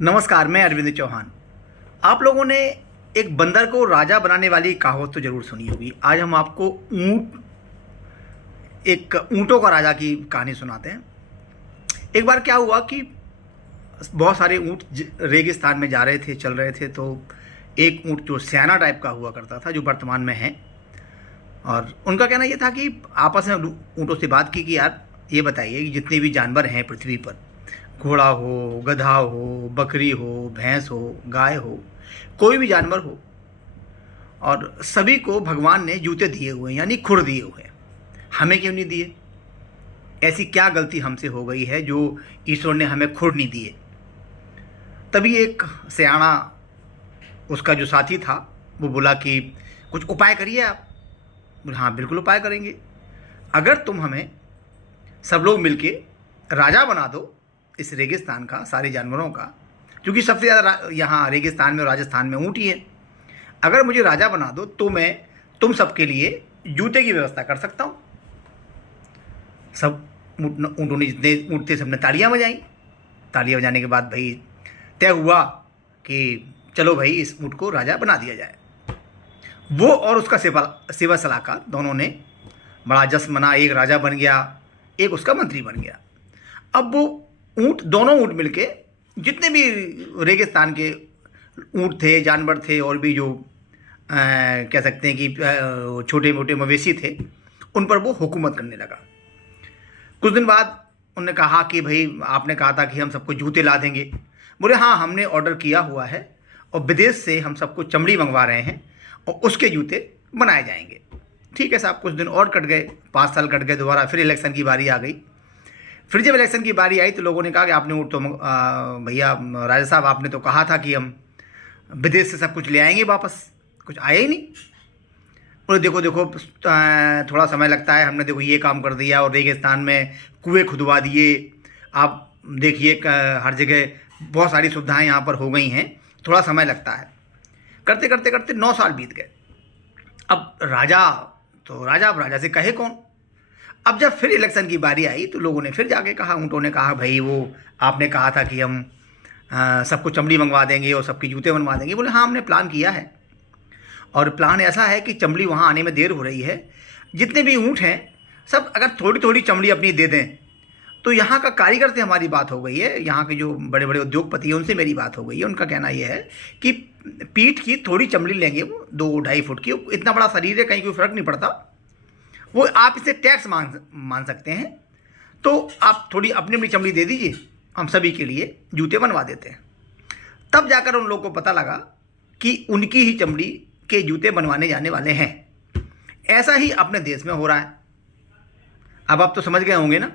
नमस्कार, मैं अरविंद चौहान। आप लोगों ने एक बंदर को राजा बनाने वाली कहावत तो जरूर सुनी होगी। आज हम आपको ऊँटों का राजा की कहानी सुनाते हैं। एक बार क्या हुआ कि बहुत सारे ऊँट रेगिस्तान में जा रहे थे, चल रहे थे, तो एक ऊँट जो सियाना टाइप का हुआ करता था, जो वर्तमान में है, और उनका कहना ये था कि आपस में ऊँटों से बात की कि यार ये बताइए कि जितने भी जानवर हैं पृथ्वी पर, घोड़ा हो, गधा हो, बकरी हो, भैंस हो, गाय हो, कोई भी जानवर हो, और सभी को भगवान ने जूते दिए हुए हैं, यानी खुर दिए हुए हैं, हमें क्यों नहीं दिए? ऐसी क्या गलती हमसे हो गई है जो ईश्वर ने हमें खुर नहीं दिए? तभी एक सियाना, उसका जो साथी था, वो बोला कि कुछ उपाय करिए आप। बोले हाँ बिल्कुल उपाय करेंगे। अगर तुम हमें सब लोग मिलके राजा बना दो इस रेगिस्तान का, सारे जानवरों का, क्योंकि सबसे ज़्यादा यहाँ रेगिस्तान में और राजस्थान में ऊँट ही है। अगर मुझे राजा बना दो तो मैं तुम सबके लिए जूते की व्यवस्था कर सकता हूँ। सब ऊँटों ने, जितने ऊँट थे, सबने तालियाँ बजाई। तालियाँ बजाने के बाद भाई तय हुआ कि चलो भाई इस ऊँट को राजा बना दिया जाए। वो और उसका सेवा सलाहकार दोनों ने बड़ा जश्न मना। एक राजा बन गया, एक उसका मंत्री बन गया। अब वो दोनों ऊँट मिलके, जितने भी रेगिस्तान के ऊँट थे, जानवर थे, और भी जो कह सकते हैं कि छोटे मोटे मवेशी थे, उन पर वो हुकूमत करने लगा। कुछ दिन बाद उन्होंने कहा कि भाई आपने कहा था कि हम सबको जूते ला देंगे। बोले हाँ, हमने ऑर्डर किया हुआ है और विदेश से हम सबको चमड़ी मंगवा रहे हैं और उसके जूते बनाए जाएंगे। ठीक है साहब। कुछ दिन और कट गए, 5 साल कट गए। दोबारा फिर इलेक्शन की बारी आ गई। फिर जब इलेक्शन की बारी आई तो लोगों ने कहा कि आपने ऊँट तो भैया राजा साहब, आपने तो कहा था कि हम विदेश से सब कुछ ले आएंगे वापस, कुछ आया ही नहीं। बोले देखो देखो थोड़ा समय लगता है, हमने देखो ये काम कर दिया और रेगिस्तान में कुएं खुदवा दिए। आप देखिए हर जगह बहुत सारी सुविधाएं यहाँ पर हो गई हैं, थोड़ा समय लगता है। करते करते करते 9 साल बीत गए। अब राजा तो राजा, अब राजा से कहे कौन। अब जब फिर इलेक्शन की बारी आई तो लोगों ने फिर जाके कहा, ऊँटों ने कहा भाई वो आपने कहा था कि हम सबको चमड़ी मंगवा देंगे और सबके जूते बनवा देंगे। बोले हाँ, हमने प्लान किया है और प्लान ऐसा है कि चमड़ी वहाँ आने में देर हो रही है। जितने भी ऊँट हैं सब अगर थोड़ी थोड़ी चमड़ी अपनी दे दें तो यहाँ का कारीगर से हमारी बात हो गई है, यहाँ के जो बड़े बड़े उद्योगपति हैं उनसे मेरी बात हो गई है। उनका कहना यह है कि पीठ की थोड़ी चमड़ी लेंगे, वो 2-2.5 फुट की, इतना बड़ा शरीर है, कहीं कोई फर्क नहीं पड़ता। वो आप इसे टैक्स मान सकते हैं, तो आप थोड़ी अपनी अपनी चमड़ी दे दीजिए, हम सभी के लिए जूते बनवा देते हैं। तब जाकर उन लोगों को पता लगा कि उनकी ही चमड़ी के जूते बनवाने जाने वाले हैं। ऐसा ही अपने देश में हो रहा है। अब आप तो समझ गए होंगे ना।